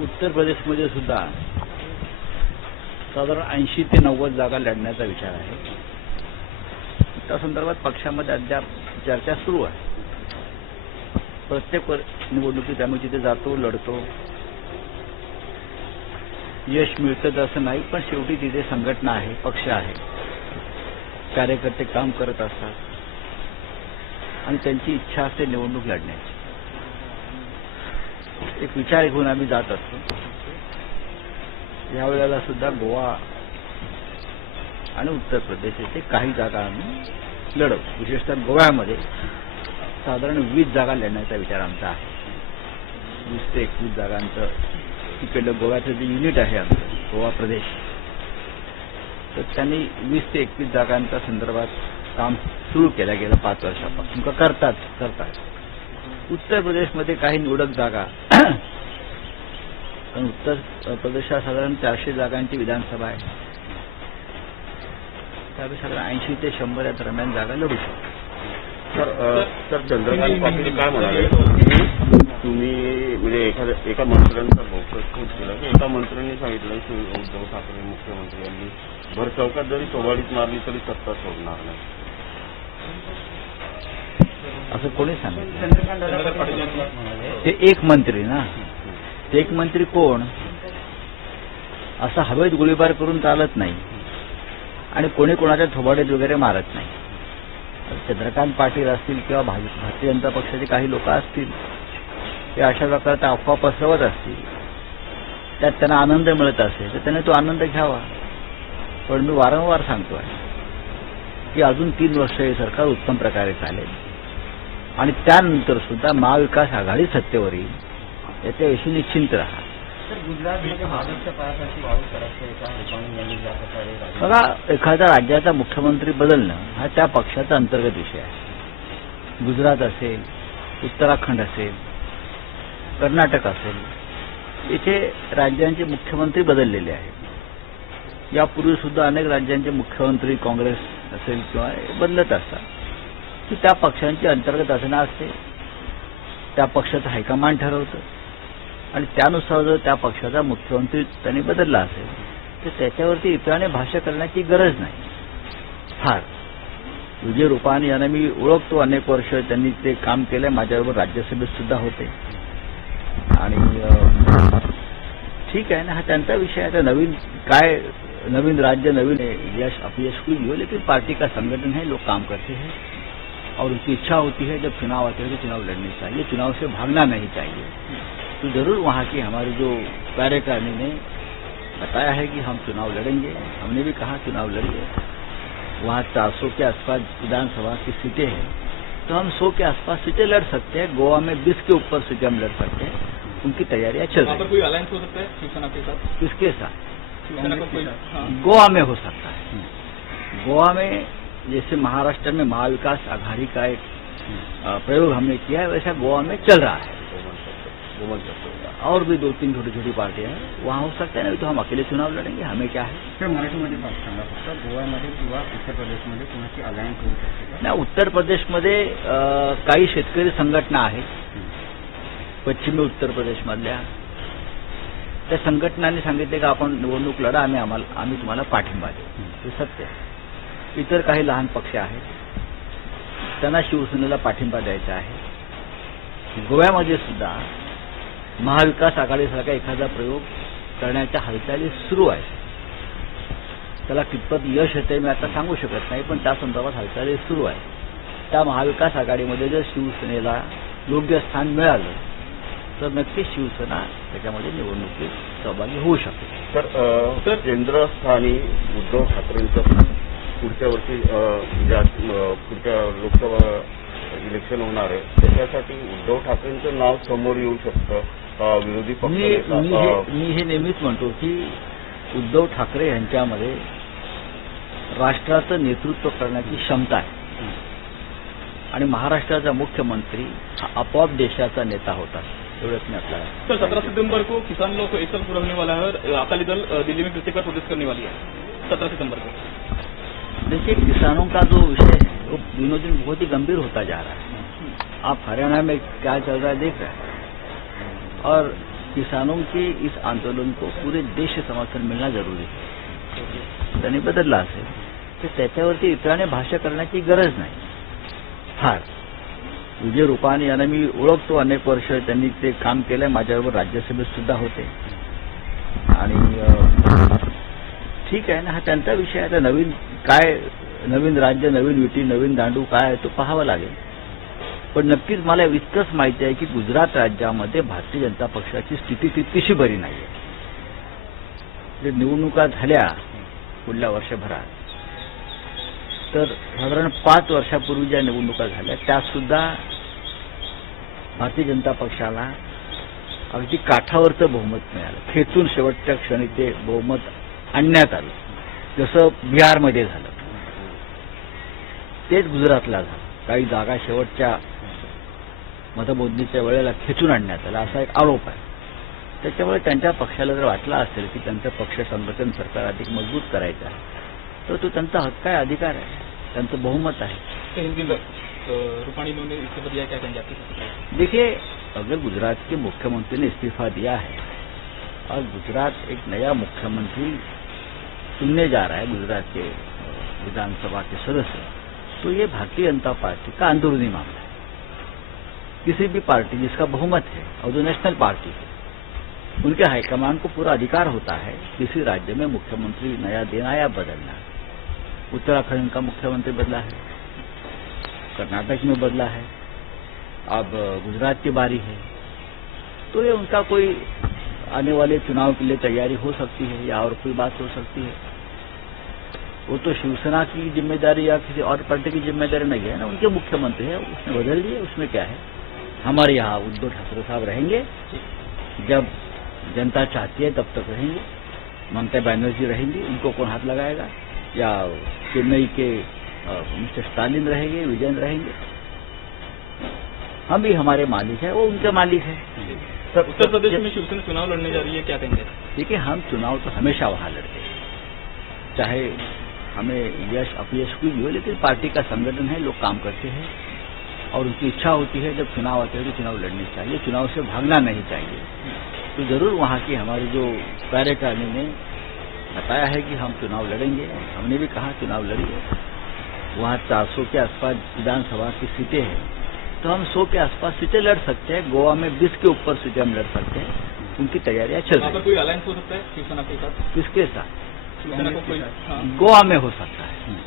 उत्तर प्रदेशमध्ये सुद्धा साधारण 80 ते 90 जागा लढण्याचा विचार आहे. त्या संदर्भात पक्षामध्ये अद्याप चर्चा सुरू आहे. प्रत्येक निवडणुकीत आम्ही तिथे जातो, लढतो. यश मिळतं असं नाही, पण शेवटी तिथे संघटना आहे, पक्ष आहे, कार्यकर्ते काम करत असतात आणि त्यांची इच्छा असते निवडणूक लढण्याची. एक विचार घेऊन आम्ही जात असतो. यावेळेला सुद्धा गोवा आणि उत्तर प्रदेश येथे काही जागा आम्ही लढवू. विशेषतः गोव्यामध्ये साधारण 20 जागा लढण्याचा विचार आमचा आहे. 20 ते 21 जागांचं तिकडलं गोव्याचं जे युनिट आहे आमचं गोवा प्रदेश, तर त्यांनी 20 ते 21 जागांच्या संदर्भात काम सुरू केलं गेलं 5 वर्षापासून. करतात. उत्तर प्रदेशमध्ये काही निवडक जागा, कारण उत्तर प्रदेशात साधारण 400 जागांची विधानसभा आहे. त्यामुळे साधारण 80 ते 100 या दरम्यान जागा लढू शकतो. सर चंद्रकांत पाटील काय म्हणाले, तुम्ही म्हणजे एका मंत्र्यांचा स्फोट केला की एका मंत्र्यांनी सांगितलं की उद्धव ठाकरे मुख्यमंत्री यांनी भर चौकात जरी सोबाडीत मारली तरी सत्ता सोडणार नाही, असं कोणी सांगितलं? ते एक मंत्री ना, ते एक मंत्री कोण? असा हवेत गोळीबार करून चालत नाही आणि कोणी कोणाच्या थोबाडीत वगैरे मारत नाही. चंद्रकांत पाटील असतील किंवा भारतीय जनता पक्षाचे काही लोक असतील, ते अशा प्रकारचा अफवा पसरवत असतील, त्यात त्यांना आनंद मिळत असेल तर त्याने तो आनंद घ्यावा. पण मी वारंवार सांगतोय की अजून 3 वर्ष हे सरकार उत्तम प्रकारे चालेल आणि त्यानंतर सुद्धा महाविकास आघाडी सत्तेवर येईल, याच्याविषयी निश्चिंत राहा. बघा, एखाद्या राज्याचा मुख्यमंत्री बदलणं हा त्या पक्षाचा अंतर्गत विषय आहे. गुजरात असेल, उत्तराखंड असेल, कर्नाटक असेल, इथे राज्यांचे मुख्यमंत्री बदललेले आहेत. यापूर्वी सुद्धा अनेक राज्यांचे मुख्यमंत्री काँग्रेस असेल किंवा बदलत असतात. की त्या पक्षांची अंतर्गत रचना असते, त्या पक्षाचं हायकमांड ठरवतं आणि त्यानुसार जर त्या पक्षाचा मुख्यमंत्री त्यांनी बदलला असेल तर त्याच्यावरती इतराने भाष्य करण्याची गरज नाही. फार विजय रुपाणी यांना मी ओळखतो, अनेक वर्ष त्यांनी ते काम केलंय, माझ्याबरोबर राज्यसभेत सुद्धा होते आणि ठीक आहे ना, हा त्यांचा विषय आहे. नवीन राज्य, नवीन यश अपयश हुई हो, लेकिन पार्टी का संगठन है, लोग काम करते हैं और उनकी इच्छा होती है जब चुनाव आते हैं तो चुनाव लड़ने चाहिए, चुनाव से भागना नहीं चाहिए. तो जरूर वहाँ की हमारी जो कार्यकारिणी ने बताया है कि हम चुनाव लड़ेंगे. हमने भी कहा चुनाव लड़िए. वहाँ 400 के आसपास विधानसभा की सीटें हैं, तो हम 100 के आसपास सीटें लड़ सकते हैं. गोवा में 20 के ऊपर सीटें हम लड़ सकते हैं. उनकी तैयारियां चल रही हैं. कोई अलायंस हो सकता है शिवसेना के साथ? किसके साथ? हाँ। गोवा में हो सकता है. गोवा में जैसे महाराष्ट्र में महाविकास आघाड़ी का एक प्रयोग हमने किया है, वैसा गोवा में चल रहा है. और भी 2-3 छोटी पार्टियां हैं, वहाँ हो सकता है ना. तो हम अकेले चुनाव लड़ेंगे, हमें क्या है. मराठीमध्ये सांगा फक्त, गोव्यामध्ये किंवा उत्तर प्रदेशमध्ये कोणाची अलायन्स होऊ शकते? नाही, उत्तर प्रदेशमध्ये काही शेतकरी संघटना आहेत, पश्चिमी उत्तर प्रदेशमधल्या. त्या संघटनांनी सांगितले की आपण निवडणूक लढा, आम्ही तुम्हाला पाठिंबा देऊ. हे सत्य आहे. इतर काही लहान पक्ष आहेत, त्यांना शिवसेनेला पाठिंबा द्यायचा आहे. गोव्यामध्ये सुद्धा महाविकास आघाडीसारखा एखादा प्रयोग करण्याच्या हालचाली सुरू आहेत. त्याला कितपत यश येते मी आता सांगू शकत नाही, पण त्या संदर्भात हालचाली सुरू आहेत. त्या महाविकास आघाडीमध्ये जर शिवसेनेला योग्य स्थान मिळालं तर नक्कीच शिवसेना त्याच्यामध्ये निवडणुकीत सहभागी होऊ शकते. तर केंद्रस्थानी उद्धव ठाकरेंचं पुढच्या वर्षी पुढच्या लोकसभा इलेक्शन होणार आहे, त्याच्यासाठी उद्धव ठाकरेंचं नाव समोर येऊ शकतं. विरोधी पक्ष मी हे नेहमीच म्हणतो की उद्धव ठाकरे यांच्यामध्ये राष्ट्राचं नेतृत्व करण्याची क्षमता आहे आणि महाराष्ट्राचा मुख्यमंत्री हा आपोआप देशाचा नेता होता. एवढंच मी आपल्याला. सर 17 सितंबर को किसान लोग एक साल पूरा होने वाला है और अकाली दल दिल्ली में प्रतिक्रिया प्रोटेस्ट करने वाली है 17 सितंबर को. देखिए, किसानों का जो विषय है वो दिनों दिन बहुत ही गंभीर होता जा रहा है. आप हरियाणा में क्या चल रहा है देख रहे हैं और किसानों के इस आंदोलन को पूरे देश समर्थन मिळणं जरुरी आहे. त्यांनी बदलला असेल तर त्याच्यावरती इतराने भाष्य करण्याची गरज नाही. फार विजय रुपाणी यांना मी ओळखतो, अनेक वर्ष त्यांनी ते काम केलंय, माझ्याबरोबर राज्यसभेत सुद्धा होते आणि ठीक आहे ना, हा त्यांचा विषय आहे. नवीन काय, नवीन राज्य, नवीन युती, नवीन दांडू काय आहे तो पाहावा लागेल. पण नक्कीच मला इतकंच माहिती आहे की गुजरात राज्यामध्ये भारतीय जनता पक्षाची स्थिती तितकीशी बरी नाहीये. जे निवडणुका झाल्या पुढल्या वर्षभरात, तर साधारण 5 वर्षापूर्वी ज्या निवडणुका झाल्या त्यात सुद्धा भारतीय जनता पक्षाला अगदी काठावरचं बहुमत मिळालं. खेचून शेवटच्या क्षणी ते बहुमत आणण्यात आलं, जसं बिहारमध्ये झालं. तेच गुजरातला झालं. काही जागा शेवटच्या मतमोजणीच्या वेळेला खेचून आणण्यात आला, असा एक आरोप आहे. त्याच्यामुळे त्यांच्या पक्षाला जर वाटलं असेल की त्यांचं पक्ष संघटन सरकार अधिक मजबूत करायचं आहे, तर तो त्यांचा हक्क आहे, अधिकार आहे, त्यांचं बहुमत आहे. तो हिंदी में रूपाणी ने इस्तीफा दिया, क्या कहेंगे आपकी? देखिए, अगर गुजरात के मुख्यमंत्री ने इस्तीफा दिया है और गुजरात एक नया मुख्यमंत्री चुनने जा रहा है, गुजरात के विधानसभा के सदस्य, तो ये भारतीय जनता पार्टी का अंदरूनी मामला है. किसी भी पार्टी जिसका बहुमत है और जो नेशनल पार्टी है, उनके हाईकमान को पूरा अधिकार होता है किसी राज्य में मुख्यमंत्री नया देना या बदलना. उत्तराखंड का मुख्यमंत्री बदला है, कर्नाटक में बदला है, अब गुजरात की बारी है, तो ये उनका कोई आने वाले चुनाव के लिए तैयारी हो सकती है या और कोई बात हो सकती है. वो तो शिवसेना की जिम्मेदारी या किसी और पार्टी की जिम्मेदारी नहीं है ना, उनके मुख्यमंत्री है, उसने बदल दिए, उसमें क्या है. हमारे यहाँ उद्धव ठाकरे साहब रहेंगे, जब जनता चाहती है तब तक रहेंगे. ममता बनर्जी रहेंगी, उनको कौन हाथ लगाएगा, या चेन्नई के मिस्टर स्टालिन रहेंगे, विजयन रहेंगे. हम भी हमारे मालिक है, वो उनके मालिक है. उत्तर प्रदेश में शिवसेना चुनाव लड़ने जा रही है, क्या कहेंगे? देखिए, हम चुनाव तो हमेशा वहां लड़ते हैं, चाहे हमें यश अपयश कोई भी हो, लेकिन पार्टी का संगठन है, लोग काम करते हैं और उनकी इच्छा होती है जब चुनाव आते हैं तो चुनाव लड़ने चाहिए, चुनाव से भागना नहीं चाहिए. तो जरूर वहाँ की हमारी जो कार्यकारिणी ने बताया है कि हम चुनाव लड़ेंगे, हमने भी कहा चुनाव लड़िए. वहाँ 400 के आसपास विधानसभा की सीटें हैं, तो हम 100 के आसपास सीटें लड़ सकते हैं. गोवा में 20 के ऊपर सीटें हम लड़ सकते हैं. उनकी तैयारियां चल रही हैं. कोई अलायंस हो सकता है शिवसेना के साथ? किसके साथ? शिवसेना को कोई, हाँ. गोवा में हो सकता है.